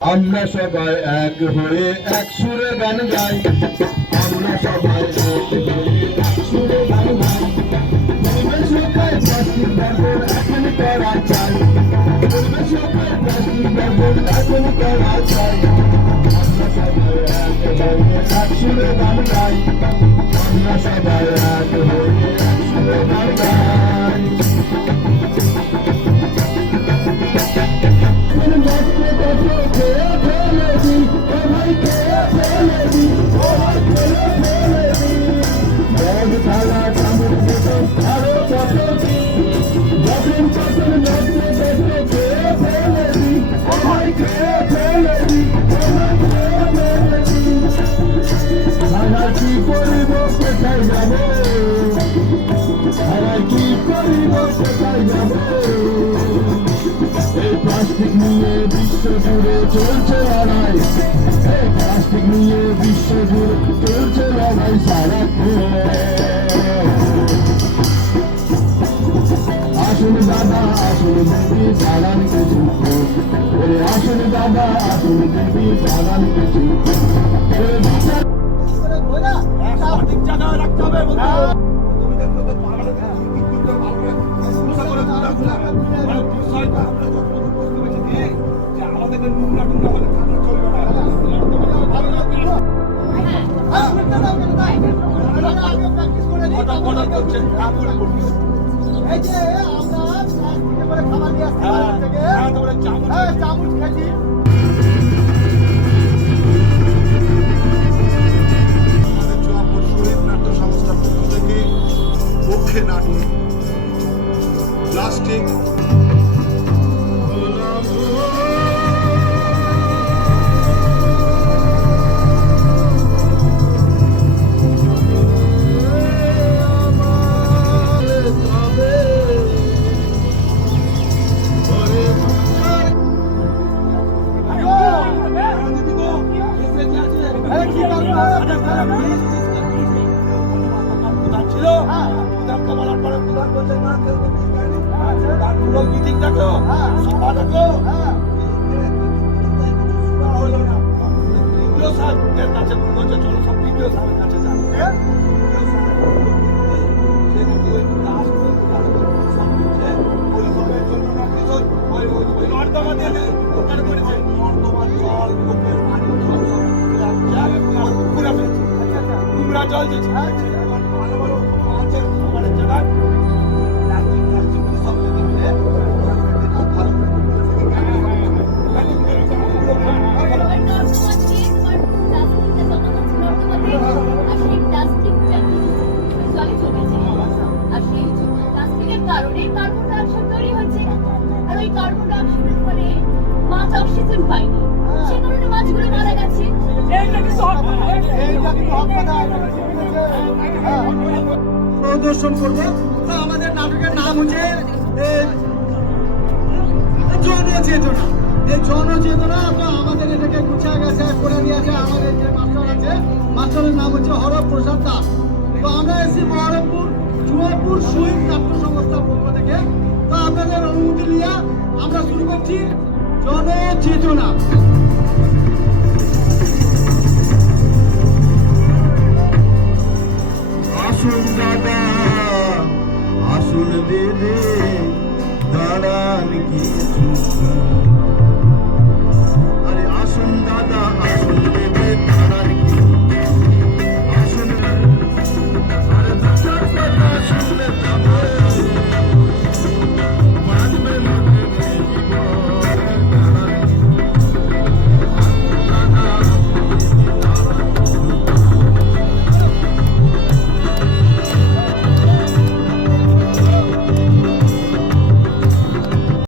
আমরা সবাই এক হয়ে এক সুরে গান গাই, আমরা সবাই এক হয়ে এক সুরে গান গাই। পরিবেশ রক্ষায় প্লাস্টিক ব্যবহার এখন করা চাই, পরিবেশ রক্ষায় প্লাস্টিক ব্যবহার এখন করা চাই। আমরা সবাই এক হয়ে এক সুরে গান গাই, আমরা সবাই এক হয়ে এক সুরে গান গাই। কি করিব কোথায় যাব, কি করিব কোথায় যাব। এই প্লাস্টিক নিয়ে বিশ্ব জুড়ে চলছে লড়াই, এই প্লাস্টিক নিয়ে বিশ্ব জুড়ে চলছে লড়াই সারাক্ষণ। আসুন দাদা আসুন দেবী দাঁড়ান কিছু, আসুন দাদা আসুন দেবী দাঁড়ান কিছু। সঠিক জায়গায় রাখতে হবে। আমাদের নোংরা টোংরা হলে চলবে না। চামচ খাইছি পক্ষে নাটক প্লাস্টিক ছিল প্রধানকে বলার পরে প্রধান বলছে না পুরো মিটিং ডাকলো, সভা ডাকলো, হলো না। ভিডিও সাহেবের কাছে বলছে চলো সব ভিডিও সাহেবের কাছে যাবো। নর্দমা দিয়ে দোকান করেছে, নর্দমা জল লোকের পানি পুরা ফেলছে, নোংরা জল দিচ্ছে। ভালো ভালো মাছের খাবারের জায়গায় প্লাস্টিক প্লাস্টিক সব দিয়ে কারণে কার্বন ডাইঅক্সাইড তৈরি হচ্ছে, আর ওই কার্বন ডাইঅক্সাইডের ফলে মাছ অক্সিজেন পায়নি, সে কারণে মাছগুলো মারা গেছে। প্রদর্শন করবো। আমাদের নাটকের নাম হচ্ছে জনচেতনা। এই জনচেতনা আমাদের এটাকে গুছিয়ে গেছে, করে দিয়েছে আমাদের যে মাস্টার আছে, মাস্টারের নাম হচ্ছে হরপ প্রসাদ দাস। তো আমরা এসেছি মহারমপুর চুয়াপুর শহীদ নাট্য সংস্থার পক্ষ থেকে। তো আপনাদের অনুমতি নিয়ে আমরা শুরু করছি জনচেতনা।